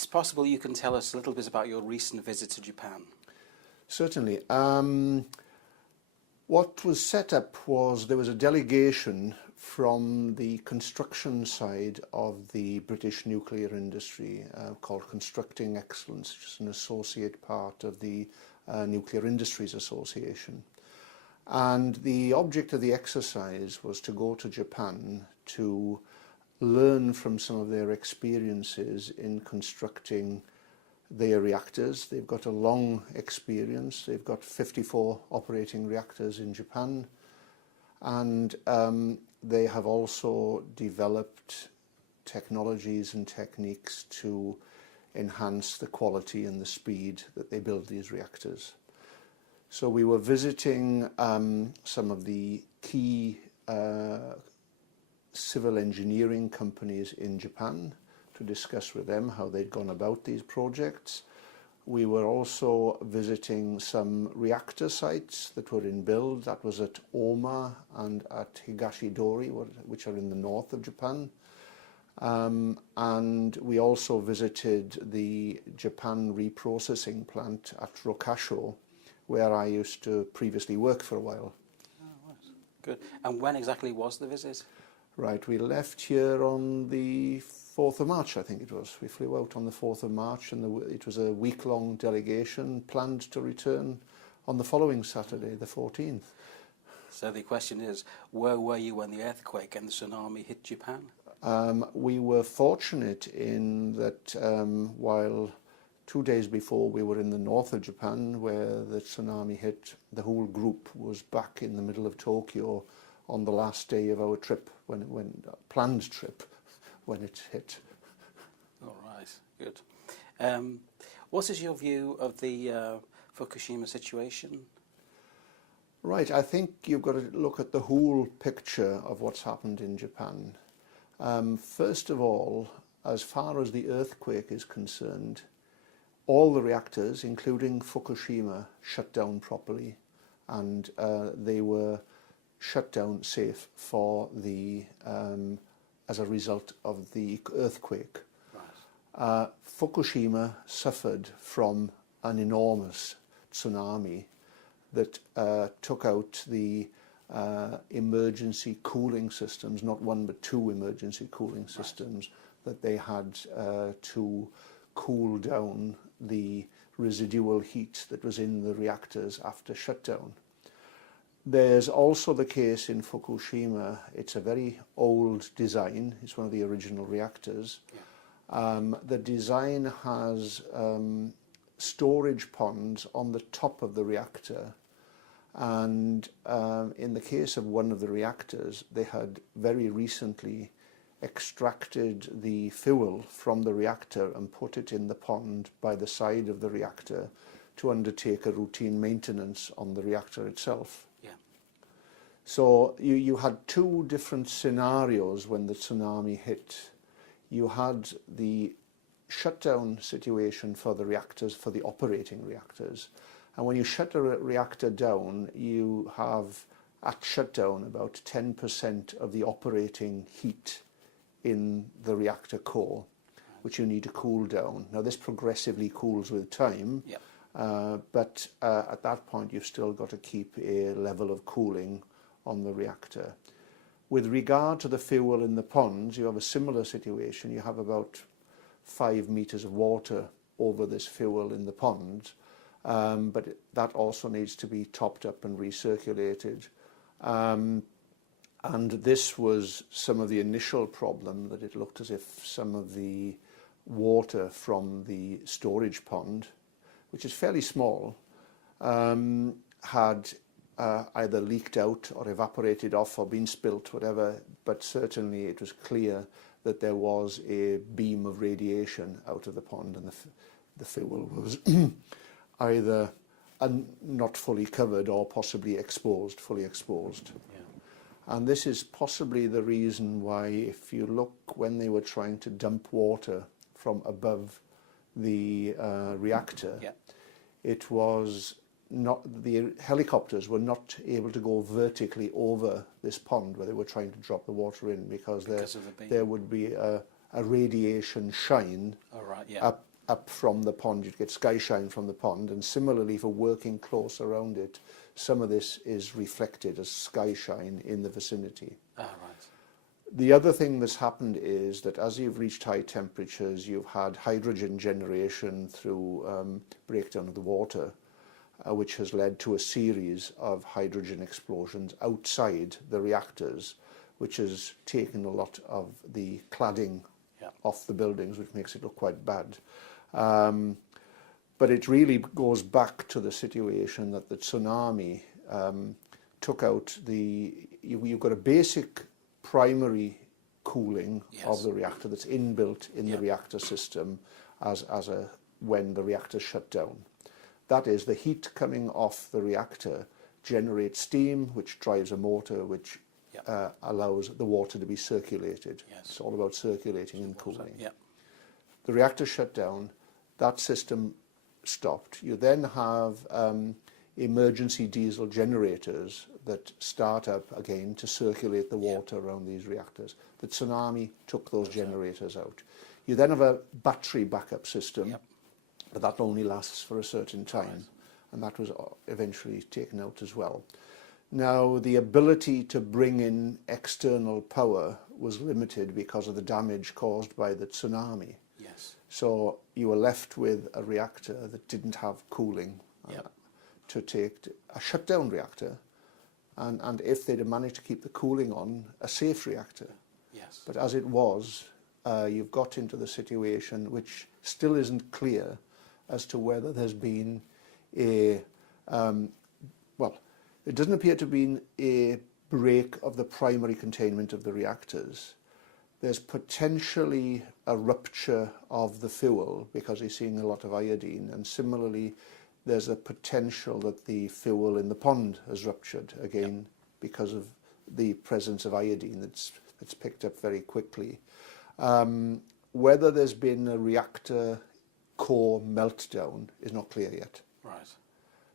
it's possible you can tell us a little bit about your recent visit to Japan. Certainly. What was set up was there was a delegation from the construction side of the British nuclear industry called Constructing Excellence, which is an associate part of the Nuclear Industries Association. And the object of the exercise was to go to Japan to learn from some of their experiences in constructing their reactors. They've got a long experience. They've got 54 operating reactors in Japan, and they have also developed technologies and techniques to enhance the quality and the speed that they build these reactors. So we were visiting some of the key civil engineering companies in Japan to discuss with them how they'd gone about these projects. We were also visiting some reactor sites that were in build. That was at Oma and at Higashidori, which are in the north of Japan. And we also visited the Japan reprocessing plant at Rokasho, where I used to previously work for a while. Oh, right. Good. And when exactly was the visit? Right, we left here on the 4th of March, I think it was. We flew out on the 4th of March, and it was a week-long delegation planned to return on the following Saturday, the 14th. So the question is, where were you when the earthquake and the tsunami hit Japan? We were fortunate in that while 2 days before we were in the north of Japan where the tsunami hit, the whole group was back in the middle of Tokyo on the last day of our trip, planned trip, when it hit. All right, good. What is your view of the Fukushima situation? Right, I think you've got to look at the whole picture of what's happened in Japan. First of all, as far as the earthquake is concerned, all the reactors, including Fukushima, shut down properly, and they were shut down safe for the as a result of the earthquake. Right. Fukushima suffered from an enormous tsunami that took out the emergency cooling systems, not one but two emergency cooling systems, right, that they had to cool down the residual heat that was in the reactors after shutdown. There's also the case in Fukushima. It's a very old design. It's one of the original reactors. Yeah. The design has storage ponds on the top of the reactor, and in the case of one of the reactors, they had very recently extracted the fuel from the reactor and put it in the pond by the side of the reactor to undertake a routine maintenance on the reactor itself. Yeah. So you had two different scenarios when the tsunami hit. You had the shutdown situation for the reactors, for the operating reactors. And when you shut a reactor down, you have at shutdown about 10% of the operating heat in the reactor core, which you need to cool down. Now this progressively cools with time, yep, but at that point you've still got to keep a level of cooling on the reactor. With regard to the fuel in the ponds, you have a similar situation. You have about 5 meters of water over this fuel in the pond, but that also needs to be topped up and recirculated. And this was some of the initial problem, that it looked as if some of the water from the storage pond, which is fairly small, had either leaked out or evaporated off or been spilt, whatever, but certainly it was clear that there was a beam of radiation out of the pond, and the fuel was either not fully covered or possibly exposed, fully exposed. Yeah. And this is possibly the reason why, if you look, when they were trying to dump water from above the reactor, yeah, it was not, the helicopters were not able to go vertically over this pond where they were trying to drop the water in, because there would be a radiation shine, oh, right, yeah, up from the pond. You'd get sky shine from the pond, and similarly for working close around it, some of this is reflected as sky shine in the vicinity. Ah, right. The other thing that's happened is that as you've reached high temperatures, you've had hydrogen generation through breakdown of the water, which has led to a series of hydrogen explosions outside the reactors, which has taken a lot of the cladding off the buildings, which makes it look quite bad. But it really goes back to the situation that the tsunami took out you've got a basic primary cooling of the reactor that's inbuilt in the reactor system when the reactor shut down. That is, the heat coming off the reactor generates steam, which drives a motor, which allows the water to be circulated. Yes. It's all about circulating and cooling. Yeah. The reactor shut down, that system stopped. You then have emergency diesel generators that start up again to circulate the water around these reactors. The tsunami took those generators out. You then have a battery backup system, but that only lasts for a certain time, and that was eventually taken out as well. Now, the ability to bring in external power was limited because of the damage caused by the tsunami. Yes. So you were left with a reactor that didn't have cooling to take a shutdown reactor, and if they'd have managed to keep the cooling on, a safe reactor. Yes. But as it was, you've got into the situation which still isn't clear as to whether there's been a, it doesn't appear to have been a break of the primary containment of the reactors. There's potentially a rupture of the fuel because you're seeing a lot of iodine, and similarly there's a potential that the fuel in the pond has ruptured again because of the presence of iodine that's picked up very quickly. Whether there's been a reactor core meltdown is not clear yet. Right.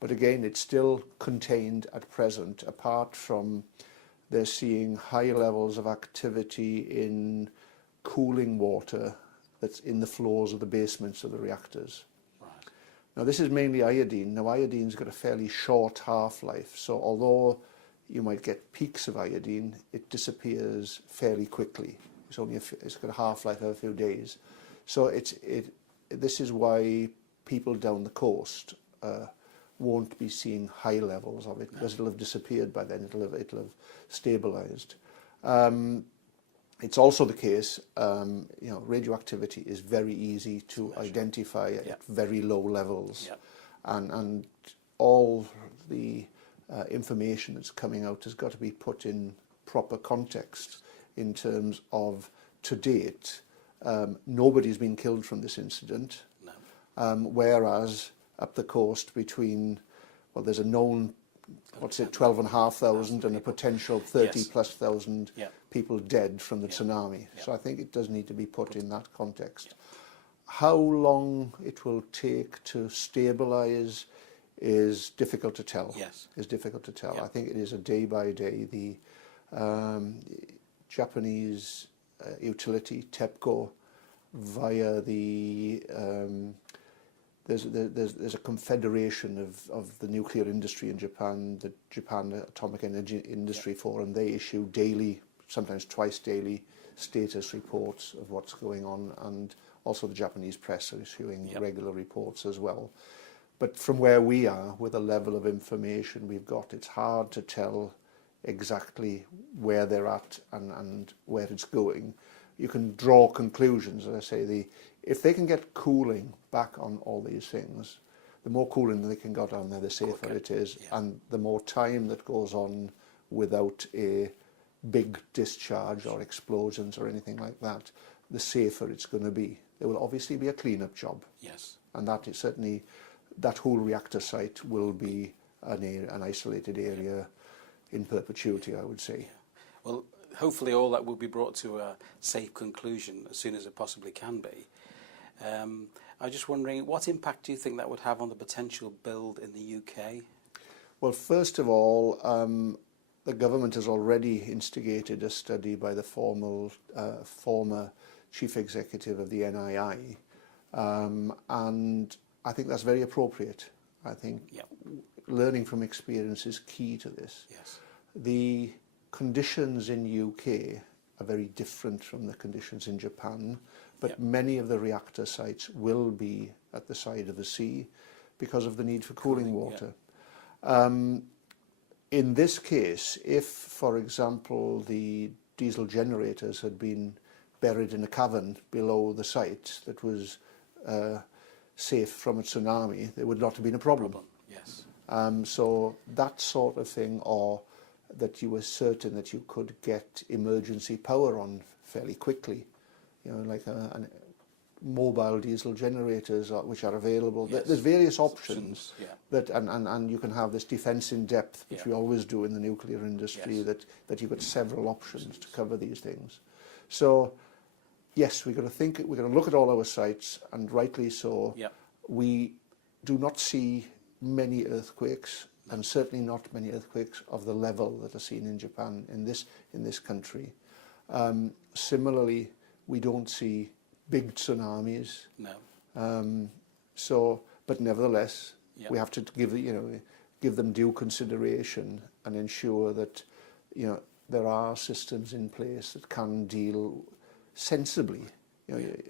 But again, it's still contained at present, apart from they're seeing high levels of activity in cooling water that's in the floors of the basements of the reactors. Right. Now, this is mainly iodine. Now, iodine's got a fairly short half-life, so although you might get peaks of iodine, it disappears fairly quickly. It's got a half-life of a few days. So this is why people down the coast won't be seeing high levels of it, because it'll have disappeared by then. It'll have stabilized. It's also the case, radioactivity is very easy to identify at very low levels, and all the information that's coming out has got to be put in proper context in terms of, to date, nobody's been killed from this incident, whereas up the coast between, there's a known, 12,500 and a potential 30+ thousand people dead from the tsunami. So I think it does need to be put in that context. How long it will take to stabilize is difficult to tell. Is difficult to tell. I think it is a day by day. The Japanese utility, TEPCO, via the there's a confederation of the nuclear industry in Japan, the Japan Atomic Energy Industry Forum. They issue daily, sometimes twice daily, status reports of what's going on, and also the Japanese press are issuing regular reports as well. But from where we are, with the level of information we've got, it's hard to tell exactly where they're at and where it's going. You can draw conclusions, as I say, if they can get cooling back on all these things, the more cooling they can get on there, the safer it is, and the more time that goes on without a big discharge or explosions or anything like that, the safer it's going to be. There will obviously be a clean-up job. And that is certainly, that whole reactor site will be an isolated area in perpetuity, I would say. Well, hopefully all that will be brought to a safe conclusion as soon as it possibly can be. I was just wondering, what impact do you think that would have on the potential build in the UK? Well, first of all, the government has already instigated a study by the former chief executive of the NII And I think that's very appropriate. I think Yep. learning from experience is key to this. Yes. The conditions in UK are very different from the conditions in Japan, but Yep. many of the reactor sites will be at the side of the sea because of the need for cooling water. In this case, if, for example, the diesel generators had been buried in a cavern below the site that was safe from a tsunami, there would not have been a problem. Yes. So that sort of thing, or that you were certain that you could get emergency power on fairly quickly, you know, like mobile diesel generators which are available. Yes. There's various options Yeah. that, and you can have this defence in depth, which Yeah. we always do in the nuclear industry, Yes. that you've got several options to cover these things. So yes, we're going to look at all our sites, and rightly so. Yep. We do not see many earthquakes, and certainly not many earthquakes of the level that are seen in Japan, in this country. Similarly, we don't see big tsunamis. No. But nevertheless, Yep. we have to give them due consideration and ensure that there are systems in place that can deal sensibly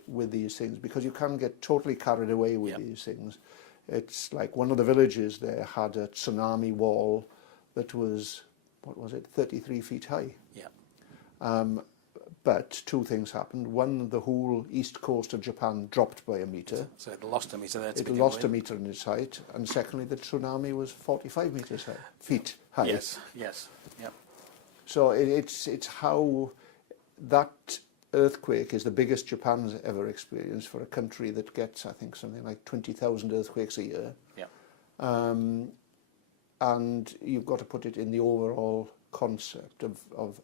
with these things, because you can get totally carried away with Yep. these things. It's like one of the villages there had a tsunami wall that was, 33 feet high. Yeah. But two things happened. One, the whole east coast of Japan dropped by a metre. So it lost a metre there to It begin lost with. a metre in its height. And secondly, the tsunami was 45 feet high. Yes. Yes. Yep. So it's how that earthquake is the biggest Japan's ever experienced for a country that gets, I think, something like 20,000 earthquakes a year. Yeah. And you've got to put it in the overall concept of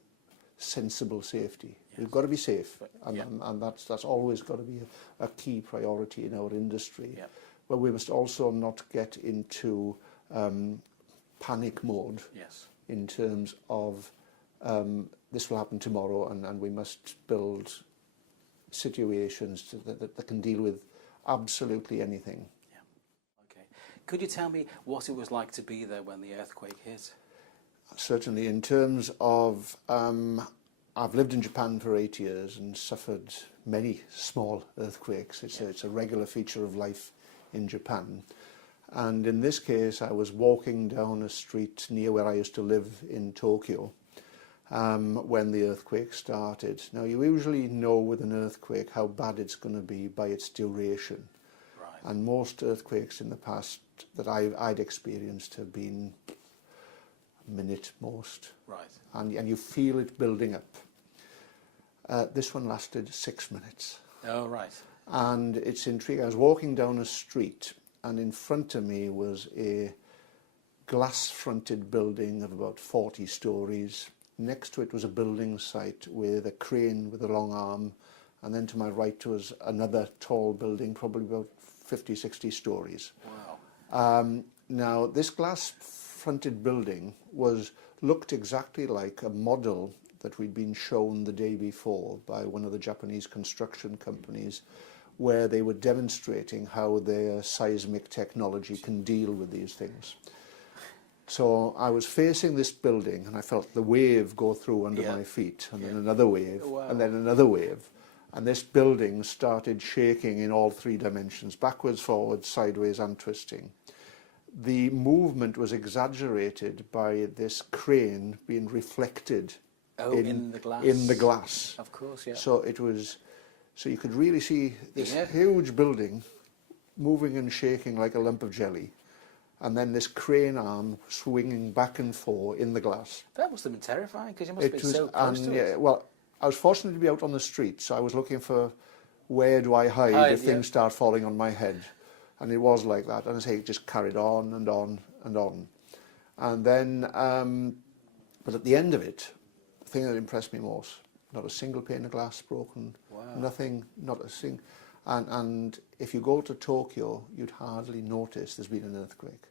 sensible safety. Yes. We've got to be safe, and, yeah. and that's always got to be a key priority in our industry. Yeah. But we must also not get into panic mode. Yes. In terms of this will happen tomorrow, and we must build situations that can deal with absolutely anything. Yeah. Okay. Could you tell me what it was like to be there when the earthquake hit? Certainly, in terms of, I've lived in Japan for 8 years and suffered many small earthquakes. It's a regular feature of life in Japan. And in this case, I was walking down a street near where I used to live in Tokyo when the earthquake started. Now, you usually know with an earthquake how bad it's going to be by its duration. Right. And most earthquakes in the past that I'd experienced have been a minute most. Right. And you feel it building up. This one lasted 6 minutes. Oh, right. And it's intriguing. I was walking down a street, and in front of me was a glass-fronted building of about 40 stories. Next to it was a building site with a crane with a long arm, and then to my right was another tall building, probably about 50, 60 stories. Wow. Now, this glass-fronted building looked exactly like a model that we'd been shown the day before by one of the Japanese construction companies, where they were demonstrating how their seismic technology can deal with these things. So I was facing this building, and I felt the wave go through under my feet, and then another wave, and then another wave. And this building started shaking in all three dimensions, backwards, forwards, sideways, and twisting. The movement was exaggerated by this crane being reflected in the glass. In the glass. Of course, yeah. So you could really see this huge building moving and shaking like a lump of jelly, and then this crane arm swinging back and forth in the glass. That must have been terrifying, because you must have been so close to it. Well, I was fortunate to be out on the street, so I was looking for where do I hide if things start falling on my head. And it was like that. And I say it just carried on and on and on. And then, but at the end of it, the thing that impressed me most, not a single pane of glass broken, nothing, not a single. And if you go to Tokyo, you'd hardly notice there's been an earthquake.